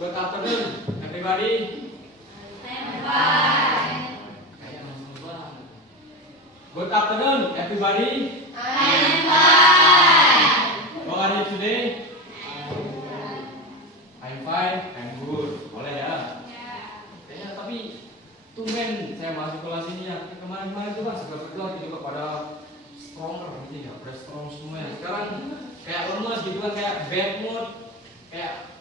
Good afternoon, everybody. Good afternoon, everybody. I'm fine. How are you today? I'm fine. I'm good. Boleh ya? Kayaknya tapi tumben saya masuk kelas ini ya. Kemarin-kemarin itu kan segar-segar gitu pada stronger gitu ya, pada strong semua ya. Sekarang kayak lemes gitu kan, kayak bad mood, kayak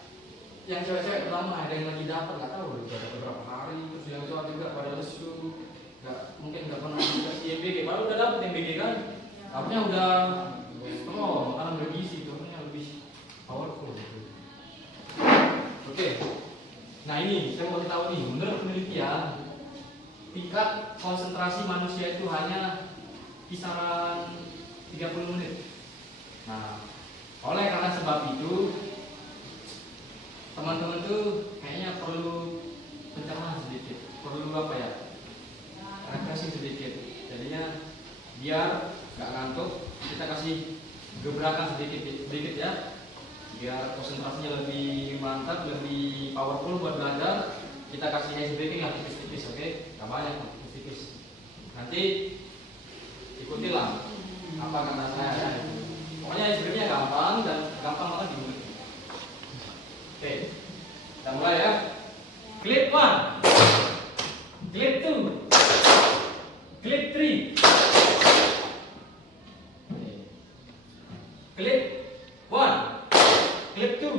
yang cewek-cewek pertama ada yang lagi dapat nggak tahu udah dapat berapa hari, terus yang cowok juga pada lesu, mungkin nggak pernah dikasih MBG, padahal udah dapet MBG kan, harusnya udah strong, karena udah gizi, harusnya lebih powerful. Oke, nah ini saya mau tahu nih, menurut penelitian tingkat konsentrasi manusia itu hanya kisaran 30 menit. Nah, oleh karena sebab itu teman-teman tuh kayaknya perlu pencerahan sedikit, perlu apa ya, refreshing sedikit. Jadinya biar nggak ngantuk, kita kasih gebrakan sedikit ya, biar konsentrasinya lebih mantap, lebih powerful buat belajar. Kita kasih ice breaking yang tipis-tipis, oke? Nggak banyak, tipis-tipis. Nanti ikutilah apa kata saya ya. Pokoknya ice breakingnya gampang dan gampang banget dimulut. Oke, kita mulai ya. Clip 1, clip 2, clip 3, clip 1, clip 2,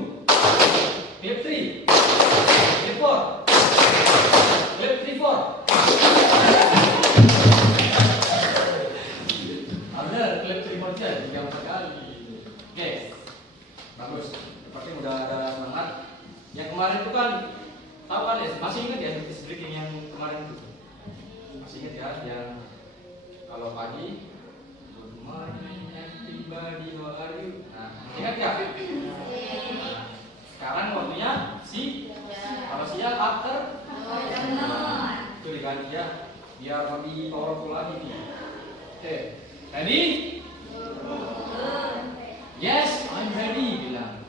clip 3, clip 4, clip 3, 4. Ada clip 3, 4 aja, 3 kali. Oke, bagus. Seperti udah ada semangat. Yang kemarin itu kan tahu kan ya, masih ingat ya ice breaking yang kemarin itu? Masih ingat ya, yang kalau pagi good morning everybody, how are you? Nah, ingat ya? Nah, sekarang waktunya kalau siang after itu diganti ya, biar lebih powerful lagi nih. Oke, ready? Yes, I'm ready bilang.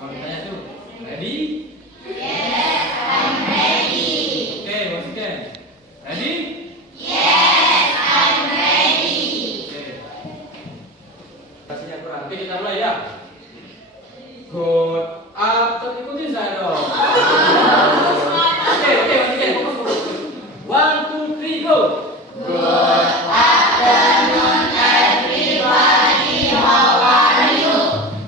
Kalau ditanya tuh, ready? Yes, I'm ready. Oke, once again. Ready? Yes, I'm ready. Oke. Kasihnya kurang. Oke, kita mulai ya. Good afternoon, ikutin saya dong. Oke, once again. Fokus. 1, 2, 3, go. Good afternoon, everybody. How are you?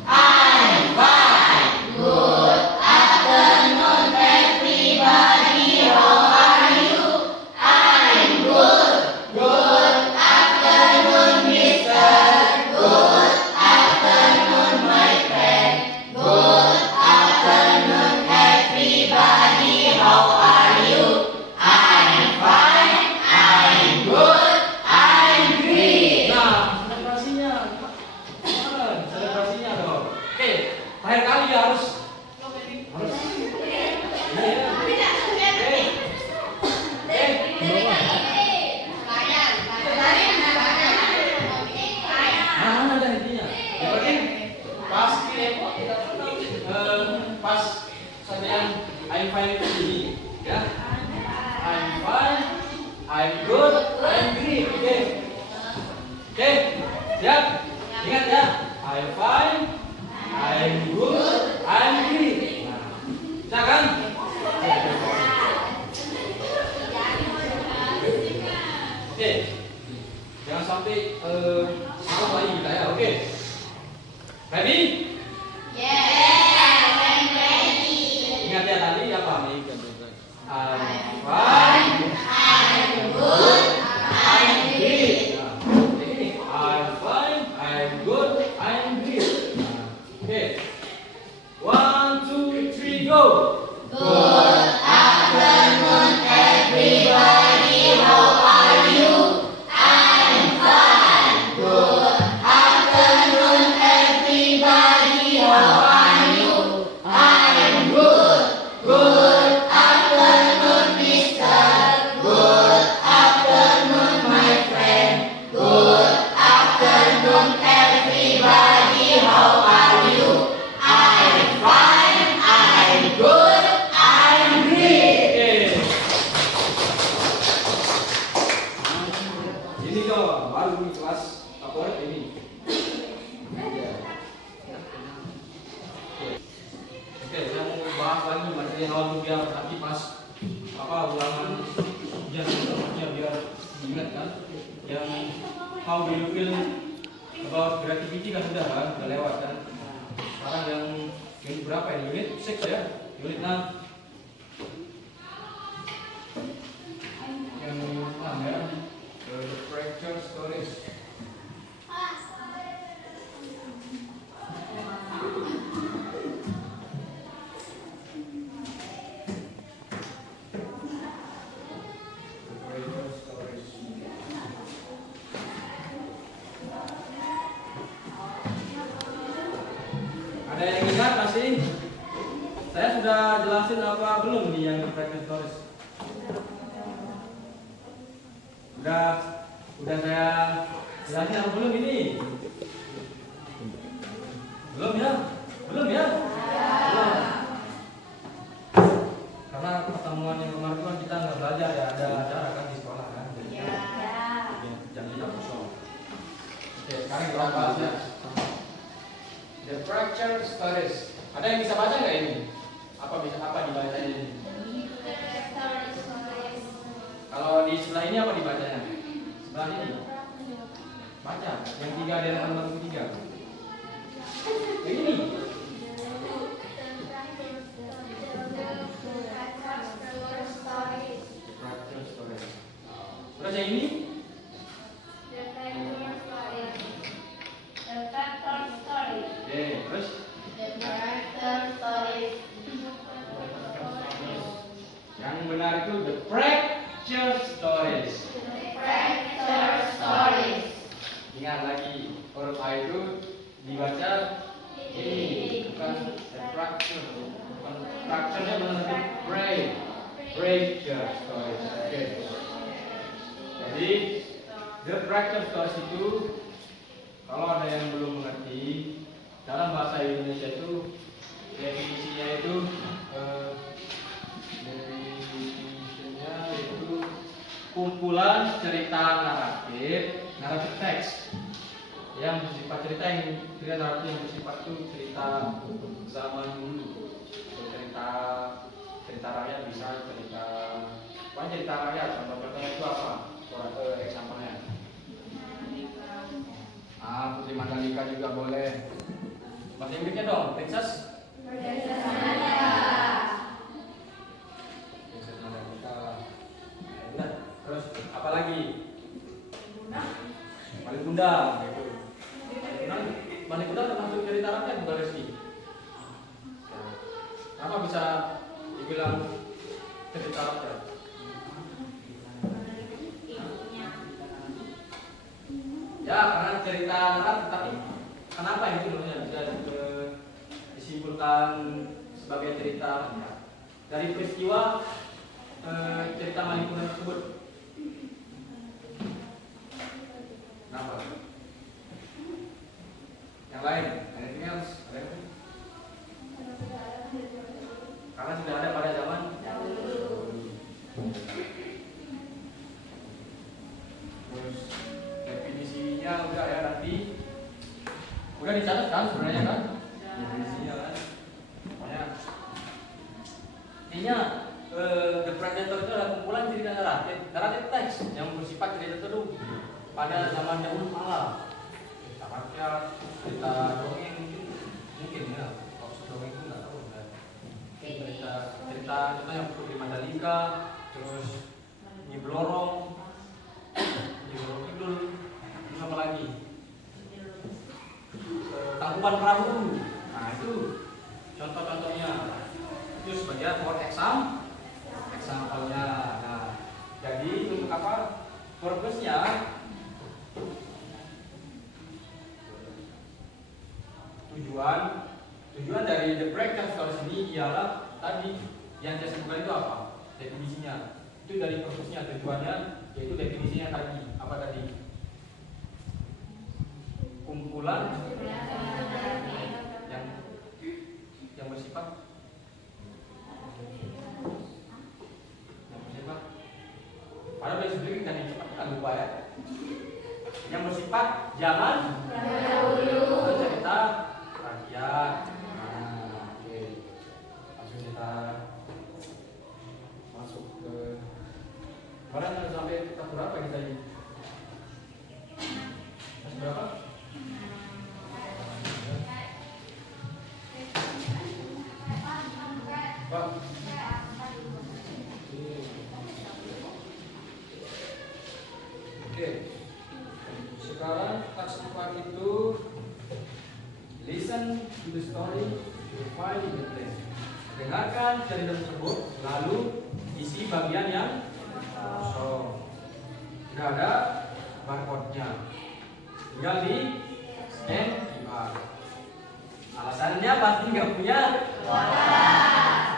I'm fine. Good afternoon, everybody. How are you? I'm good. Good afternoon, mister. Good afternoon, my friend. Good afternoon, everybody. How are you? I'm fine. I'm good. I'm great. Nah, selebrasinya. Kemarin, selebrasinya dong. Oke, terakhir kali ya harus. Nah, ada intinya. Yang penting pas pas sampean I'm fine itu ini, ya. I'm fine, I'm good, I'm great. Oke. Oke, siap? Ingat ya. I'm fine, I'm good, I'm great. Nah, bisa kan? Oke. Jangan sampai skip lagi kita ya. Oke. Ready? Yes, I'm ready. Ingat ya tadi apa? I'm Fine. fine, I'm good. I'm great. Nah, ini I'm fine, I'm good, I'm great. Nah, oke. 1, 2, 3, go. Good afternoon, everybody. How are you? I'm fine. Good afternoon, everybody. baru di kelas favorit ini. Ya. Oke, saya mau bahas lagi materi awal tuh biar nanti pas ulangan ujian seterusnya biar diingat kan. Yang how do you feel about creativity kan sudah lewat kan. Sekarang yang unit berapa ini? Unit 6 ya. Unit 6. Yang unit 6 ya. The fracture stories. Ada yang ingat masih? Saya sudah jelasin apa belum nih yang fracture stories? Udah saya jelasin apa belum ini? Belum ya? Belum ya? Belum. Karena pertemuan yang kemarin itu kan kita nggak belajar ya, ada acara kan di sekolah kan. Jadi jam kita kosong. Oke, sekarang kita bahas ya. The fracture stories. Ada yang bisa baca nggak ini? Apa dibacanya ini? Kalau di sebelah ini apa dibacanya? Sebelah ini. Baca. Yang 3 ada yang nomor 3. Ini. Fracture stories. Terus yang ini? Oke, terus? Yang benar itu the fracture stories. Ingat lagi, huruf A itu dibaca ini, bukan the fracture. Fracture-nya benar nanti fracture stories. Oke. Jadi the fracture stories itu, kalau ada yang belum mengerti, dalam bahasa Indonesia itu definisinya itu kumpulan cerita naratif teks yang bersifat cerita naratif yang bersifat itu cerita zaman dulu, cerita rakyat, bisa cerita rakyat. Contoh-contohnya itu apa? Example-nya. Putri Mandalika juga boleh. Bahasa Inggrisnya dong, Princess Mandalika. Udah, terus apa lagi? Paling Bunda gitu. Paling Bunda termasuk cerita rakyat bukan Rizky? Kenapa bisa dibilang cerita rakyat? Ya, karena cerita naratif, tapi kenapa itu bisa disimpulkan sebagai cerita dari peristiwa cerita Malimpuna tersebut? Kenapa? Yang lain? Anything else? Karena sudah ada pada zaman terus definisinya udah ya, nanti udah dicatat kan sebenarnya kan definisinya kan. Pokoknya intinya the predator itu adalah kumpulan cerita naratif teks yang bersifat cerita terus pada zaman dahulu kala. Cerita rakyat, cerita dongeng mungkin ya. Kalau dongeng itu nggak tahu kan. Cerita yang Putri Mandalika, terus Nyi Blorong Kidul, terus apa lagi? Tangkuban Perahu. Nah itu contoh-contohnya. Itu sebagai for example-nya. Nah, jadi untuk apa? Purpose-nya tujuan dari the fracture stories ini ialah tadi yang saya sebutkan itu apa? Definisinya. Itu dari purpose-nya, tujuannya yaitu definisinya tadi. Apa tadi? Kumpulan yang bersifat padahal dari sendiri kan cepat kan lupa ya. yang bersifat zaman dahulu. cerita rakyat. Nah, oke. Langsung kita masuk ke kemarin sampai kita berapa kita ini? Mas berapa? Pak. Oke. Sekarang teks part itu listen to the story, find the place. Dengarkan cerita tersebut, lalu isi bagian yang kosong. Tidak ada barcode-nya. Tinggal di scan QR. Alasannya pasti nggak punya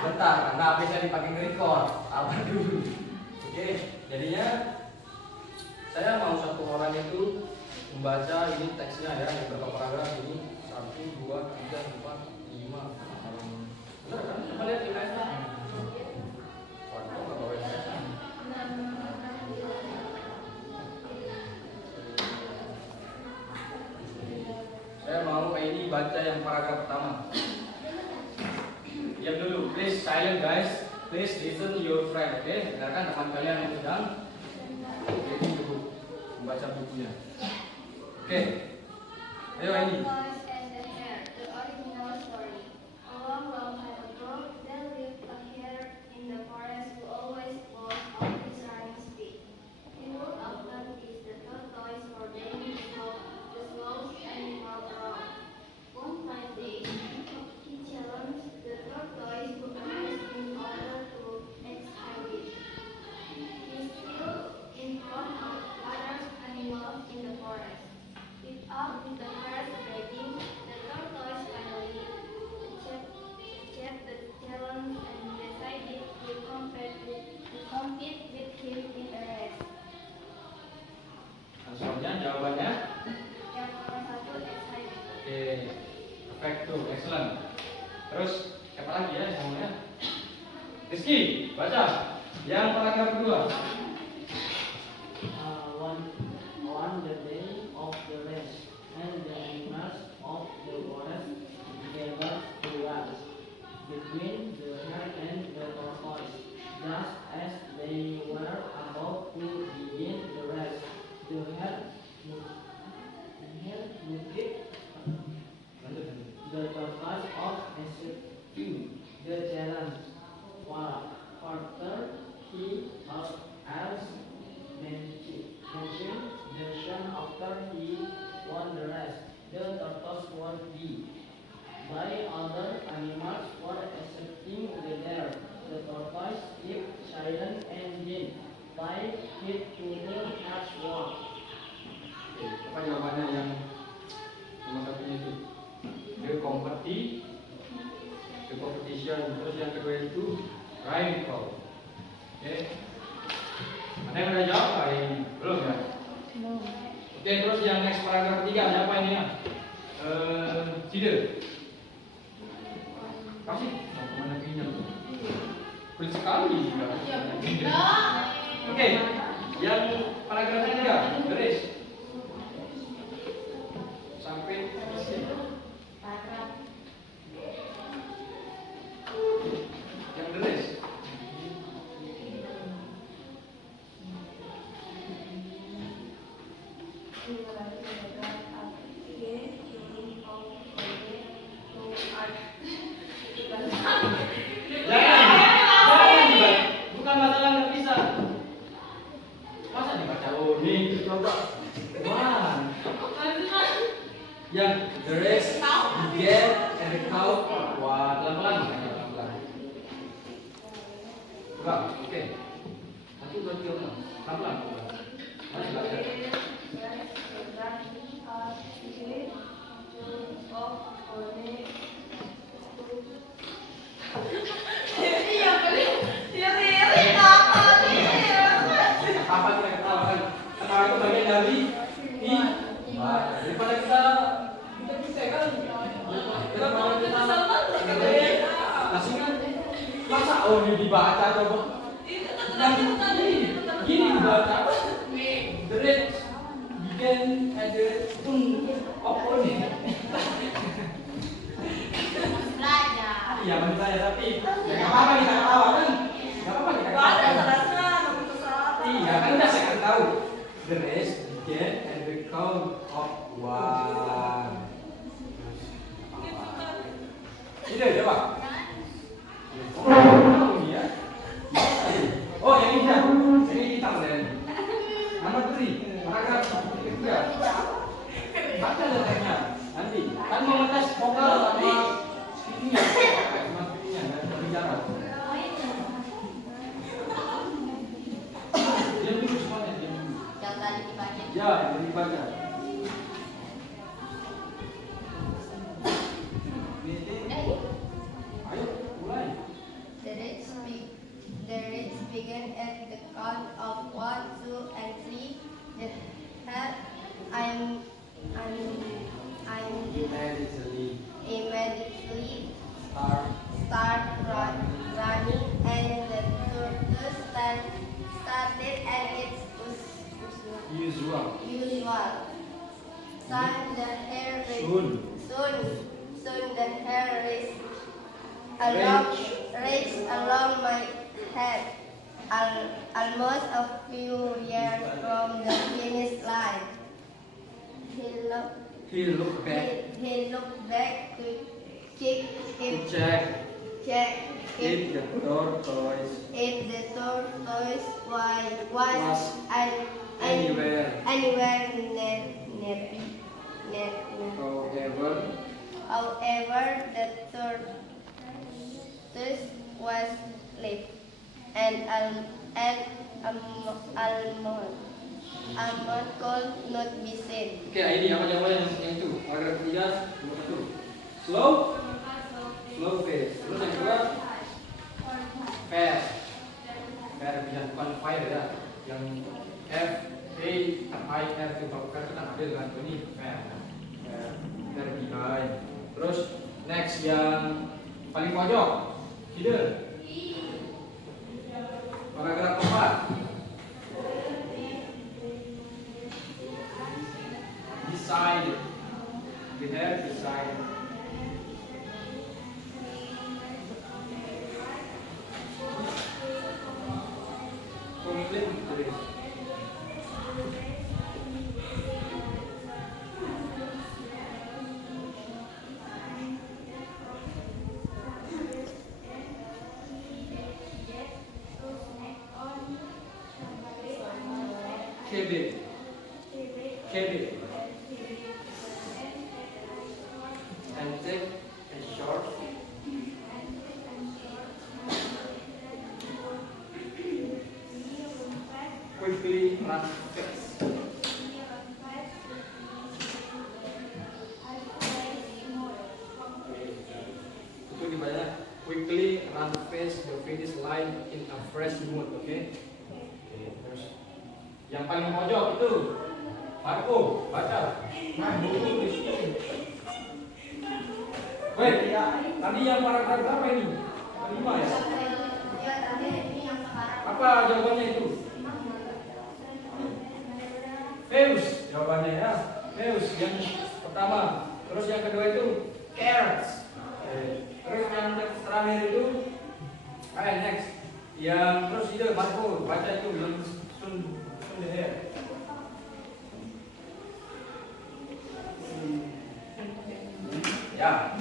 bentar, karena HP saya dipakai nge-record. Apa dulu? Oke, jadinya saya mau satu orang itu membaca ini teksnya ya, ada berapa paragraf ini? 1, 2, 3, 4, 5. Benar kan? Coba lihat IPS-nya. Waduh, nggak bawa IPS. Saya mau ini baca yang paragraf pertama. Diam dulu, please silent guys. Please listen your friend, oke? Dengarkan teman kalian yang sedang reading buku, membaca bukunya. Oke. Ayo ini. The original story. A long, long time ago, there lived a hare in the forest who always was on his running speed. He would often tease the tortoise for being the slowest animal around. One fine day, he challenged the tortoise to a race in order to excite it. He still in front of other animals in the forest. Without the hare bragging, the tortoise finally accepted the challenge and decided to compete with him in a race. Soalnya jawabannya Yang nomor 1 excited. oke, perfect tuh, excellent. Terus siapa lagi ya semuanya? Rizky, baca yang paragraf kedua. On the day of the race, and the animals of the forest gathered to watch between the hare and the tortoise. Just as they were about to begin the race, the hare looked the tortoise off accepting the challenge. Further, he asked mentioned the son after he won the race. The tortoise was beat by other animals for accepting the dare. The tortoise kept silent and did by it to the hare's walk. Oke, apa jawabannya yang nomor satunya itu? The competition. Terus yang kedua itu rival. Oke. Ada yang udah jawab nggak ini? Belum ya? Oke, terus yang next paragraf ketiga siapa ini ya? Cide. Kasih. Mau kemana pinjam? Pelit sekali. Oke, yang paragraf ketiga, Garis. Sampai di sini. Yang Garis. Bukan masalah nggak bisa. Masa dibaca nih, coba. Wah. Yang the race began and the cow. Wah, pelan-pelan. Enggak, oke. Nanti buat dia pelan-pelan. Mana belajar? Apa kita ketawakan? Ketawa itu bagian dari daripada kita bisa kan? Kita mau kita kasih kan? Masa ini dibaca coba? Gini dibaca. The rate begin the race began at the count of one. Ini coba. Oh, ini ya. Oh, yang ini ya. Ini kita dan nomor 3, paragraf ketiga. Baca letaknya nanti. Kan mau ngetes vokal sama speakingnya, sama speakingnya dan berbicara. Diam dulu semuanya, diam dulu. Yang tadi dibaca. Ya, yang dibaca. Ayo, mulai. The race began at the count of 1, 2, and 3. The head immediately start running, and the tortoise started at its Usual. Soon the hare raced along my head, almost a few yards from the finish line. He looked back He looked back to to check if if the tortoise the tortoise was anywhere. anywhere near. However, the tortoise was late, and almond could not be seen. Oke, ini apa jawabannya yang itu? Paragraf 3, nomor 1. Slow pace. Terus yang kedua, fast. Bukan fire ya. Yang F A I R itu kalau kan ada dengan ini fast. Very behind. Terus next yang paling pojok, hidden. Paragraf 4. Decided. We have decided. Complete this. Cabin. And take a short quickly run fast. Itu dibaca quickly run fast the finish line in a fresh mood, oke? Terus yang paling pojok itu Marco, baca. Nah, buku di sini. Wait, tadi yang paragraf berapa ini? Kelima ya? Apa jawabannya itu? Zeus jawabannya ya. Zeus yang pertama. Terus yang kedua itu carrots. Terus yang terakhir itu next. Yang terus itu Marco baca itu yang soon the hair. Ya.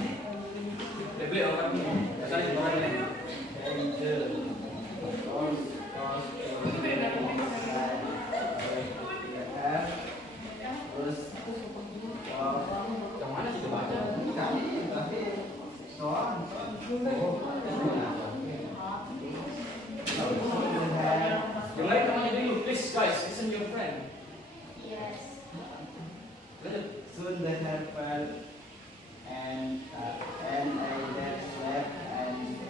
Beli obat ini. Saya juga ini. Terus yang mana sih baca? Yang lain namanya dulu, please guys, listen your friend. Yes. Soon the hair fell and I left and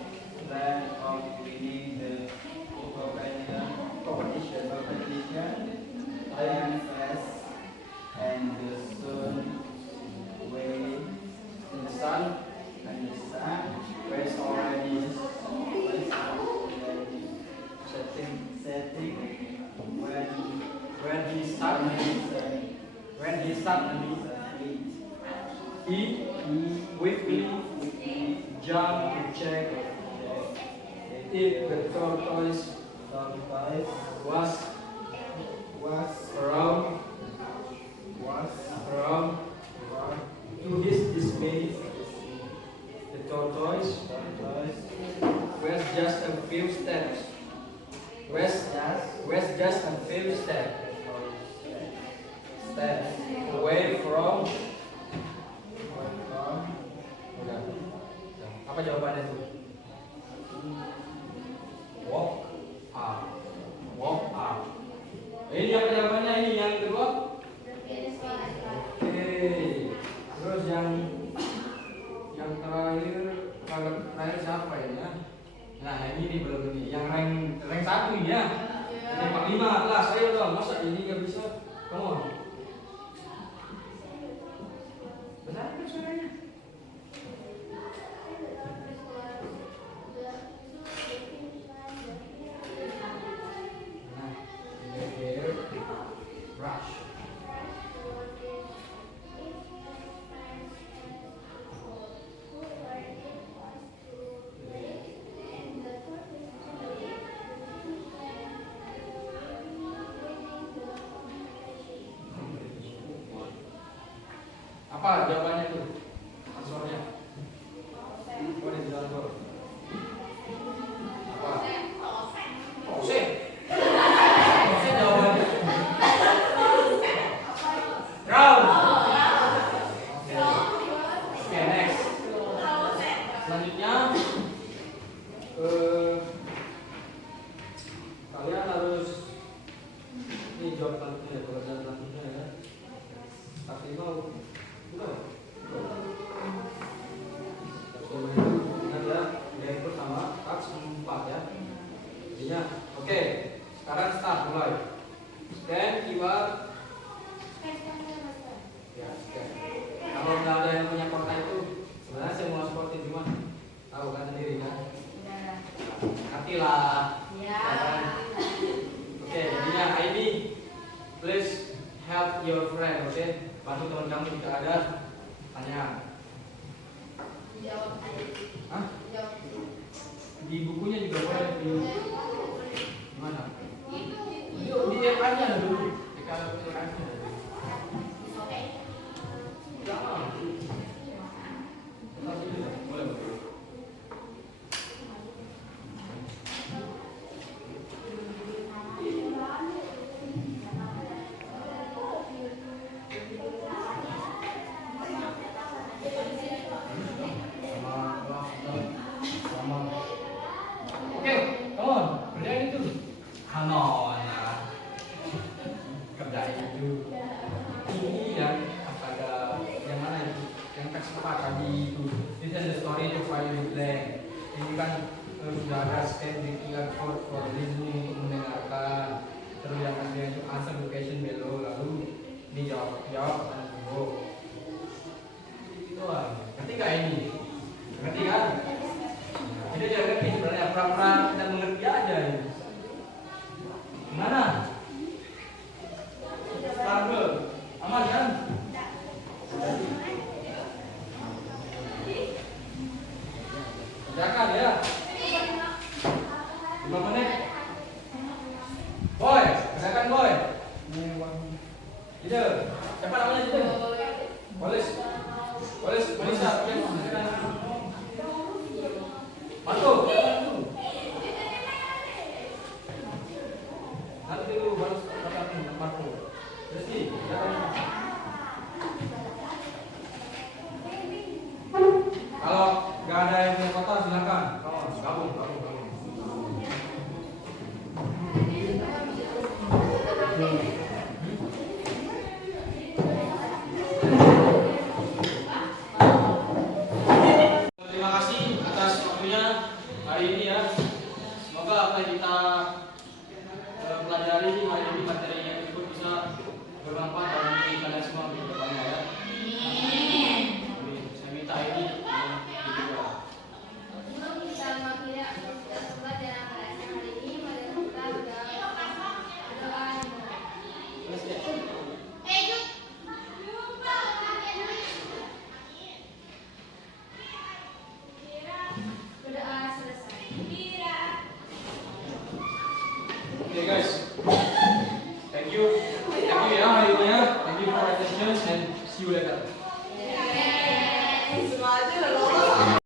ran off winning the competition. I am fast and the sun way In the sun, was already setting when he started, he quickly jumped to check if the tortoise was was around you step? Step away from. Udah. Apa jawabannya tuh? Walk up. Walk up. Ini apa jawabannya? Ini yang kedua. Oke. Terus yang terakhir, kalau terakhir siapa ini ya? Nah ini belum ini. Yang rank 1 ini ya. Yang 45 kelas. Ayo dong. Masa ini nggak bisa? Come on. Benar kan suaranya? Rush. Apa jawabannya tuh? Answernya? Oh, di dalam gol. Apa? Ose. Ose jawabannya. Round. Oke, next. Selanjutnya kalian harus ini jawab selanjutnya kalau jawab selanjutnya ya. Tapi mau udah. Ingat ya, yang pertama touch 4 ya. Jadinya oke. Sekarang start mulai. Stand keyword. Ya, oke. Kalau nggak ada yang punya kota itu, sebenarnya saya mau seperti cuma tahu kan sendiri kan. Ngerti lah. Ya. Oke, jadinya ID. Please help your friend, oke? Bantu teman kamu jika ada pertanyaan. Jawab aja. Hah? Jawab. Di bukunya juga boleh di mana? Itu. Di depannya dulu. Di kalau depannya. Oke. Jangan. Boleh, boleh. Oke, come on, kerjain itu. Come on lah. Kerjain itu. Ini yang ada yang mana itu? Yang teks 4 tadi itu. This is the story to file in blank. Ini kan sudah ada scan di QR code for listening untuk mendengarkan. Terus yang kedua itu answer the question below. Lalu ini jawab dan tunggu. Itu lah. Ngerti nggak ini? Ngerti kan? Jadi dia ngerti sebenarnya pura-pura tidak mengerti aja ini. Gimana? Struggle. Aman kan? Kerjakan ya. 5 menit. Boy, kerjakan boy. Ide. Siapa namanya Ide? Polis. Polis, Polisa. Bantu. Nanti dulu baru bantu. Terus nih, kalau nggak ada yang punya kota silakan. Gabung. Terima kasih atas waktunya hari ini ya. Semoga apa yang kita pelajari hari ini, materi yang tersebut bisa bermanfaat bagi kalian semua di depannya ya. Saya minta ini juga. Sebelum kita mengakhiri pelajaran hari ini, mari kita berdoa. Berdoa selesai. Okay guys, thank you ya hari ini ya. Thank you for attention and see you later.